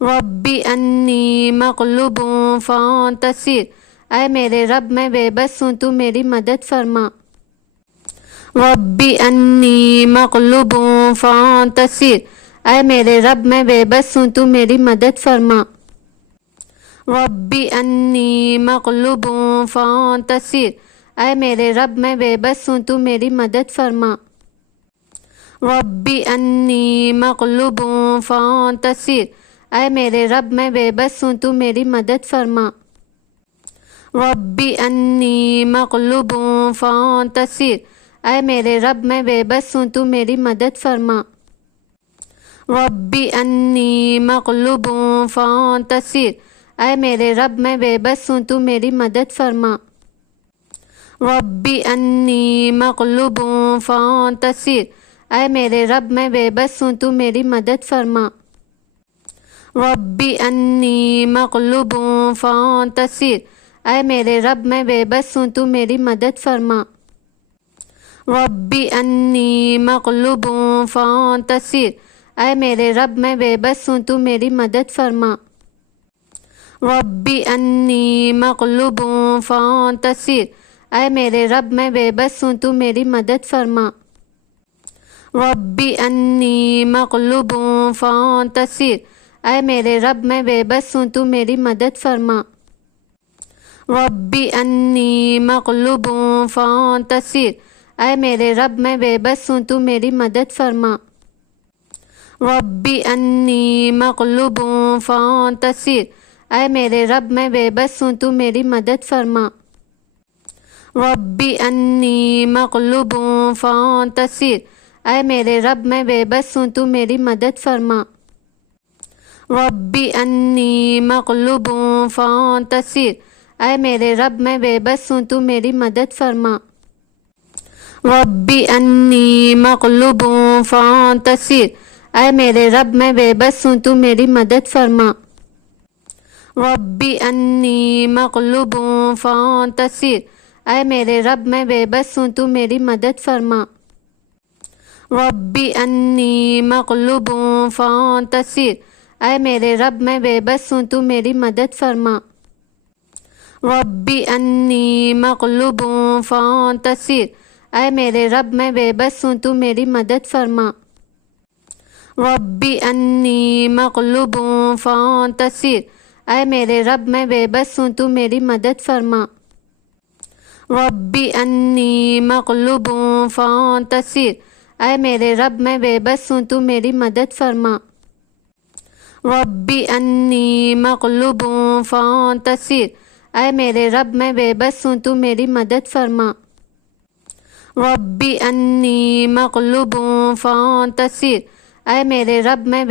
ربی انی مغلوب فانتصر، اے میرے رب میں بے بس ہوں، تو میری مدد فرما۔ ربی انی مغلوب فانتصر، اے میرے رب میں بے بس ہوں، تو میری مدد فرما۔ ربی انی مغلوب فانتصر، اے میرے رب میں بے بس ہوں، تو میری مدد فرما۔ ربی انی مغلوب فانتصر، اے میرے رب میں بے بس ہوں، تو میری مدد فرما۔ ربی انی مغلوب فانتصر، اے میرے رب میں بے بس ہوں، تو میری مدد فرما۔ ربی انی مغلوب فانتصر، اے میرے رب میں بے بس ہوں، تو میری مدد فرما۔ ربی انی مغلوب فانتصر، اے میرے رب میں بے بس ہوں، تو میری مدد فرما۔ ربی انی مغلوب فانتصر، اے میرے رب میں بے بس ہوں، تو میری مدد فرما۔ ربی انی مغلوب فانتصر، اے میرے رب میں بے بس ہوں، تو میری مدد فرما۔ ربی انی مغلوب فانتصر، اے میرے رب میں بے بس ہوں، تو میری مدد فرما۔ ربی انی مغلوب فانتصر، اے میرے رب میں بے بس ہوں، تو میری مدد فرما۔ ربی انی مغلوب فانتصر، اے میرے رب میں بے بس ہوں، تو میری مدد فرما۔ ربی انی مغلوب فانتصر، اے میرے رب میں بے بس ہوں، تو میری مدد فرما۔ ربی انی مغلوب فانتصر، اے میرے رب میں بے بس ہوں، تو میری مدد فرما۔ ربی انی مغلوب فانتصر، اے میرے رب میں بے بس ہوں، تو میری مدد فرما۔ ربی انی مغلوب فانتصر، اے میرے رب میں بے بس ہوں، تو میری مدد فرما۔ ربی انی مغلوب فانتصر، اے میرے رب میں بے بس ہوں، تو میری مدد فرما۔ ربی انی مغلوب فانتصر، اے میرے رب میں بے بس ہوں، تو میری مدد فرما۔ ربی انی مغلوب فانتصر، اے میرے رب میں بے بس ہوں، تو میری مدد فرما۔ ربی انی مغلوب فانتصر، اے میرے رب میں بے بس ہوں، تو میری مدد فرما۔ ربی انی مغلوب فانتصر، اے میرے رب میں بے بس ہوں، تو میری مدد فرما۔ ربی انی مغلوب فانتصر، اے میرے رب میں بے بس ہوں، تو میری مدد فرما۔ ربی انی مغلوب فانتصر، اے میرے رب میں بے بس ہوں، تو میری مدد فرما۔ ربی انی مغلوب فانتصر، اے میرے رب میں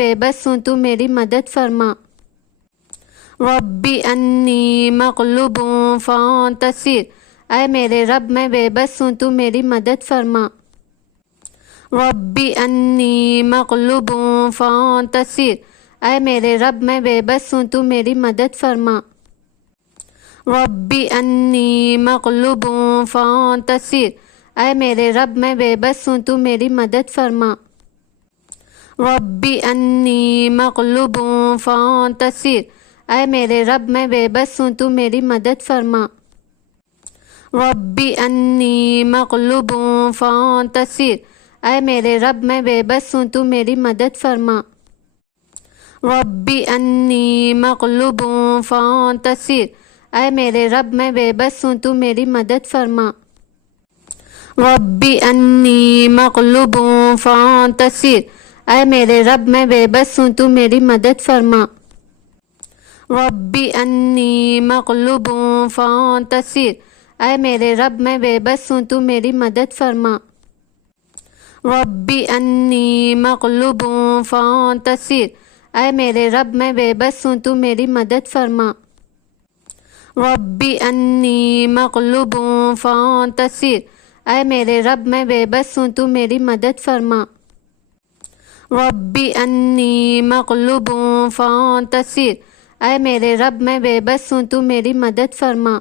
بے بس ہوں، تو میری مدد فرما۔ ربی انی مغلوب فانتصر، اے میرے رب میں بے بس ہوں، تو میری مدد فرما۔ ربی انی مغلوب فانتصر، اے میرے رب میں بے بس ہوں، تو میری مدد فرما۔ ربی انی مغلوب فانتصر، اے میرے رب میں بے بس ہوں، تو میری مدد فرما۔ ربی انی مغلوب فانتصر، اے میرے رب میں بے بس ہوں، تو میری مدد فرما۔ ربی انی مغلوب فانتصر، اے میرے رب میں بے بس ہوں، تو میری مدد فرما۔ ربی انی مغلوب فانتصر، اے میرے رب میں بے بس ہوں، تو میری مدد فرما۔ ربی انی مغلوب فانتصر، اے میرے رب میں بے بس ہوں، تو میری مدد فرما۔ ربی انی مغلوب فانتصر، اے میرے رب میں بے بس ہوں، تو میری مدد فرما۔ ربی انی مغلوب فانتصر، اے میرے رب میں بے بس ہوں، تو میری مدد فرما۔ ربی انی مغلوب فانتصر، اے میرے رب میں بے بس ہوں، تو میری مدد فرما۔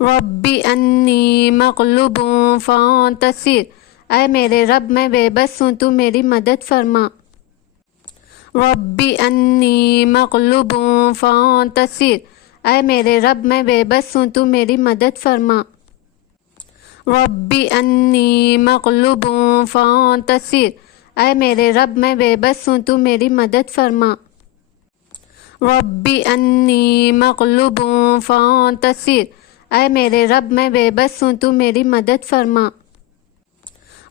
ربی انی مغلوب فانتصر، اے میرے رب میں بے بس ہوں، تو میری مدد فرما۔ ربی انی مغلوب فانتصر، اے میرے رب میں بے بس ہوں تو میری مدد فرما۔ ربی انی مغلوب فانتصر، اے میرے رب میں بے بس ہوں تو میری مدد فرما۔ ربی انی مغلوب فانتصر، اے میرے رب میں بے بس ہوں تو میری مدد فرما۔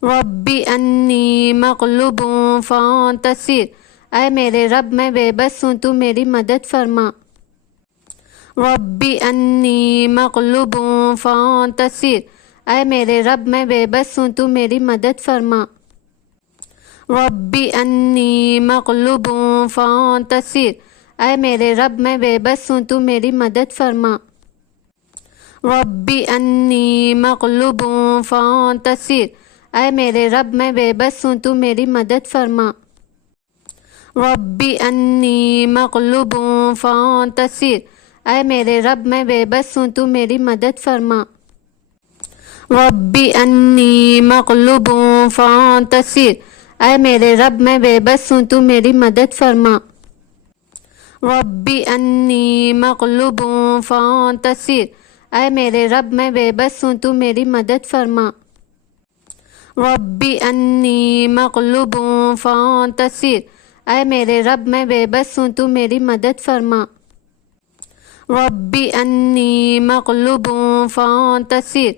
ربی انی مغلوب فانتصر، اے میرے رب میں بے بس ہوں تو میری مدد فرما۔ ربی انی مغلوب فانتصر، اے میرے رب میں بے بس ہوں تو میری مدد فرما۔ ربی انی مغلوب فانتصر، اے میرے رب میں بے بس ہوں تو میری مدد فرما۔ ربی انی مغلوب فانتصر، اے میرے رب میں بے بس ہوں تو میری مدد فرما۔ ربی انی مغلوب فانتصر، اے میرے رب میں بے بس ہوں تو میری مدد فرما۔ ربی انی مغلوب فانتصر، اے میرے رب میں بے بس ہوں تو میری مدد فرما۔ ربی انی مغلوب فانتصر، اے میرے رب میں بے بس ہوں تو میری مدد فرما۔ ربی انی مغلوب فانتصر، اے میرے رب میں بے بس ہوں تو میری مدد فرما۔ ربی انی مغلوب فانتصر،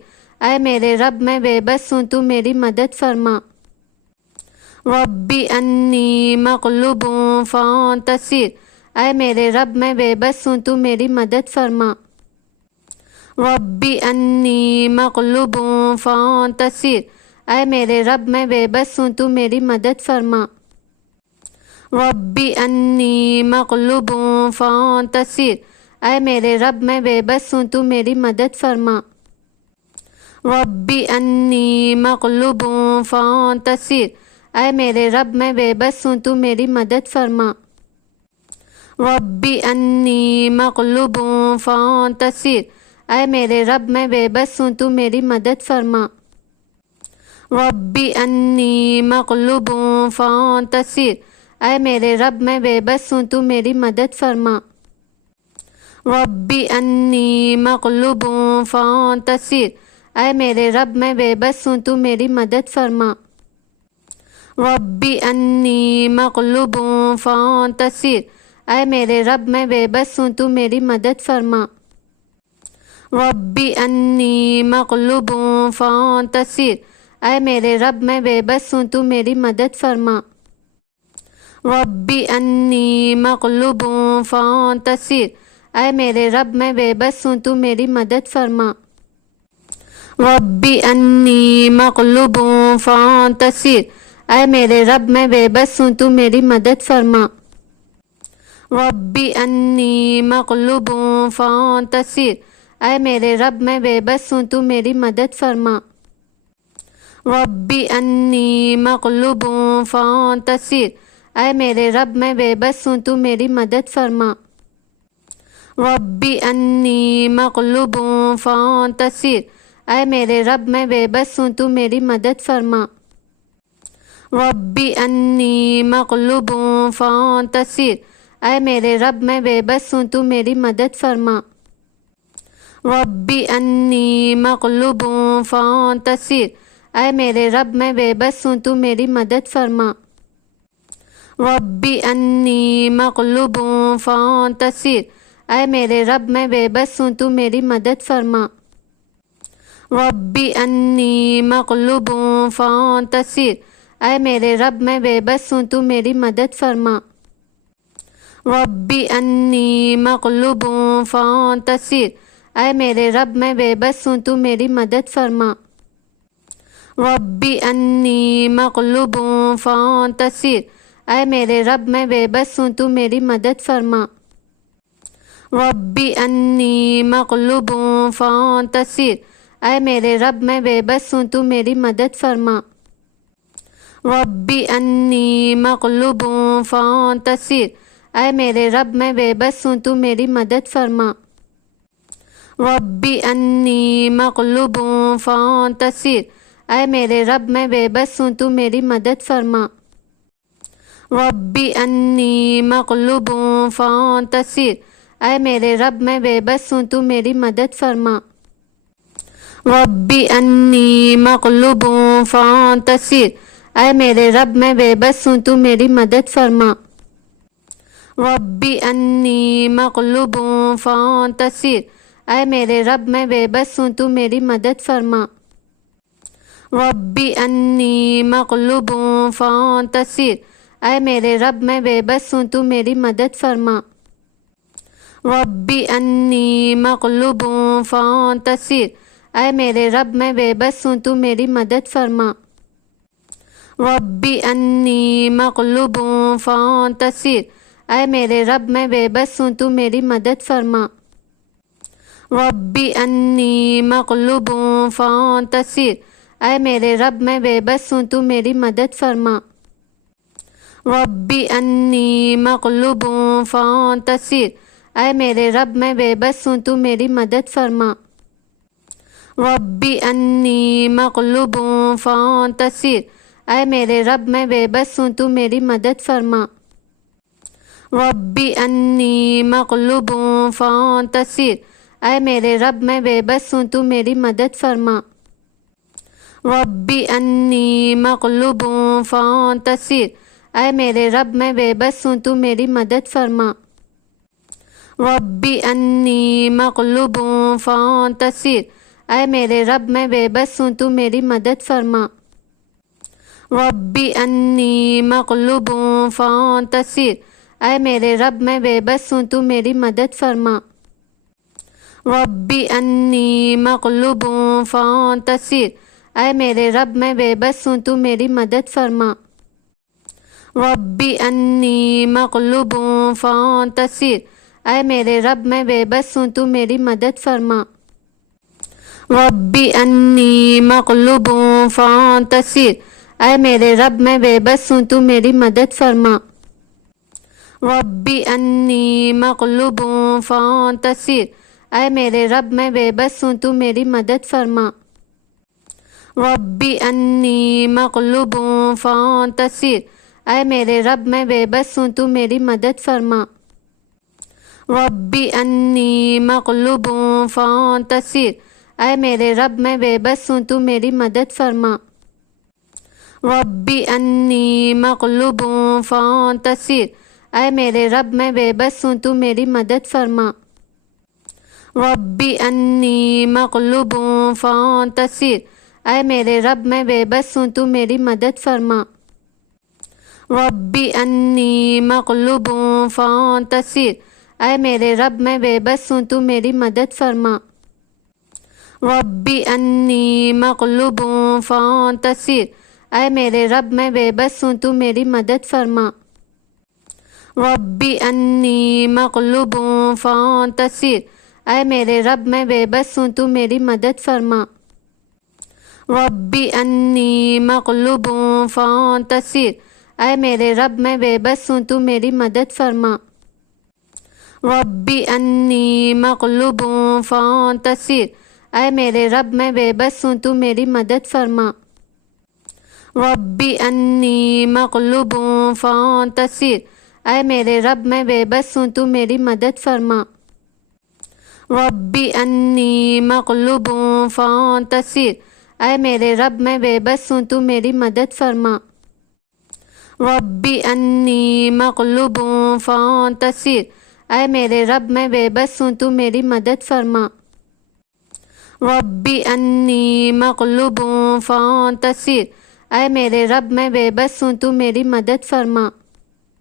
اے میرے رب میں بے بس ہوں تو میری مدد فرما۔ ربی انی مغلوب فانتصر، اے میرے رب میں بے بس ہوں تو میری مدد فرما۔ ربی انی مغلوب فانتصر، اے میرے رب میں بے بس ہوں تو میری مدد فرما۔ ربی انی مغلوب فانتصر، اے میرے رب میں بے بس ہوں تو میری مدد فرما۔ ربی انی مغلوب فانتصر، اے میرے رب میں بے بس ہوں تو میری مدد فرما۔ ربی انی مغلوب فانتصر، اے میرے رب میں بے بس ہوں تو میری مدد فرما۔ ربی انی مغلوب فانتصر، اے میرے رب میں بے بس ہوں تو میری مدد فرما۔ ربی انی مغلوب فانتصر، اے میرے رب میں بے بس ہوں تو میری مدد فرما۔ ربی انی مغلوب فانتصر، اے میرے رب میں بے بس ہوں تو میری مدد فرما۔ ربی انی مغلوب فانتصر، اے میرے رب میں بے بس ہوں تو میری مدد فرما۔ ربی انی مغلوب فانتصر، اے میرے رب میں بے بس ہوں تو میری مدد فرما۔ ربی انی مغلوب فانتصر، اے میرے رب میں بے بس ہوں تو میری مدد فرما۔ ربی انی مغلوب فانتصر، اے میرے رب میں بے بس ہوں تو میری مدد فرما۔ ربی انی مغلوب فانتصر، اے میرے رب میں بے بس ہوں تو میری مدد فرما۔ ربی انی مغلوب فانتصر، اے میرے رب میں بے بس ہوں تو میری مدد فرما۔ ربی انی مغلوب فانتصر، اے میرے رب میں بے بس ہوں تو میری مدد فرما۔ ربی انی مغلوب فانتصر، اے میرے رب میں بے بس ہوں تو میری مدد فرما۔ ربی انی مغلوب فانتصر، اے میرے رب میں بے بس ہوں تو میری مدد فرما۔ ربی انی مغلوب فانتصر، اے میرے رب میں بے بس ہوں تو میری مدد فرما۔ ربی انی مغلوب فانتصر، اے میرے رب میں بے بس ہوں تو میری مدد فرما۔ ربی انی مغلوب فانتصر، اے میرے رب میں بے بس ہوں تو میری مدد فرما۔ ربی انی مغلوب فانتصر، اے میرے رب میں بے بس ہوں تو میری مدد فرما۔ ربی انی مغلوب فانتصر، اے میرے رب میں بے بس ہوں تو میری مدد فرما۔ ربی انی مغلوب فانتصر، اے میرے رب میں بے بس ہوں تو میری مدد فرما۔ ربی انی مغلوب فانتصر، اے میرے رب میں بے بس ہوں تو میری مدد فرما۔ ربی انی مغلوب فانتصر، اے میرے رب میں بے بس ہوں تو میری مدد فرما۔ ربی انی مغلوب فانتصر، اے میرے رب میں بے بس ہوں تو میری مدد فرما۔ ربی انی مغلوب فانتصر، اے میرے رب میں بے بس ہوں تو میری مدد فرما۔ ربی انی مغلوب فانتصر، اے میرے رب میں بے بس ہوں تو میری مدد فرما۔ ربی انی مغلوب فانتصر، اے میرے رب میں بے بس ہوں تو میری مدد فرما۔ ربی انی مغلوب فانتصر، اے میرے رب میں بے بس ہوں تو میری مدد فرما۔ ربی انی مغلوب فانتصر، اے میرے رب میں بے بس ہوں تو میری مدد فرما۔ ربی انی مغلوب فانتصر، اے میرے رب میں بے بس ہوں تو میری مدد فرما۔ ربی انی مغلوب فانتصر، اے میرے رب میں بے بس ہوں تو میری مدد فرما۔ ربی انی مغلوب فانتصر، اے میرے رب میں بے بس ہوں تو میری مدد فرما۔ ربی انی مغلوب فانتصر، اے میرے رب میں بے بس ہوں تو میری مدد فرما۔ ربی انی مغلوب فانتصر، اے میرے رب میں بے بس ہوں تو میری مدد فرما۔ ربی انی مغلوب فانتصر، اے میرے رب میں بے بس ہوں تو میری مدد فرما۔ ربی انی مغلوب فانتصر، اے میرے رب میں بے بس ہوں تو میری مدد فرما۔ ربی انی مغلوب فانتصر، اے میرے رب میں بے بس ہوں تو میری مدد فرما۔ ربی انی مغلوب فانتصر، اے میرے رب میں بے بس ہوں تو میری مدد فرما۔ ربی انی مغلوب فانتصر، اے میرے رب میں بے بس ہوں تو میری مدد فرما۔ ربی انی مغلوب فانتصر، اے میرے رب میں بے بس ہوں تو میری مدد فرما۔ ربی انی مغلوب فانتصر، اے میرے رب میں بے بس ہوں تو میری مدد فرما۔ ربی انی مغلوب فانتصر، اے میرے رب میں بے بس ہوں تو میری مدد فرما۔ ربی انی مغلوب فانتصر، اے میرے رب میں بے بس ہوں تو میری مدد فرما۔ ربی انی مغلوب فانتصر، اے میرے رب میں بے بس ہوں تو میری مدد فرما۔ ربی انی مغلوب فانتصر، اے میرے رب میں بے بس ہوں تو میری مدد فرما۔ ربی انی مغلوب فانتصر، اے میرے رب میں بے بس ہوں تو میری مدد فرما۔ ربی انی مغلوب فانتصر، اے میرے رب میں بے بس ہوں تو میری مدد فرما۔ ربی انی مغلوب فانتصر، اے میرے رب میں بے بس ہوں تو میری مدد فرما۔ ربی انی مغلوب فانتصر، اے میرے رب میں بے بس ہوں تو میری مدد فرما۔ ربی انی مغلوب فانتصر، اے میرے رب میں بے بس ہوں تو میری مدد فرما۔ ربی انی مغلوب فانتصر، اے میرے رب میں بے بس ہوں تو میری مدد فرما۔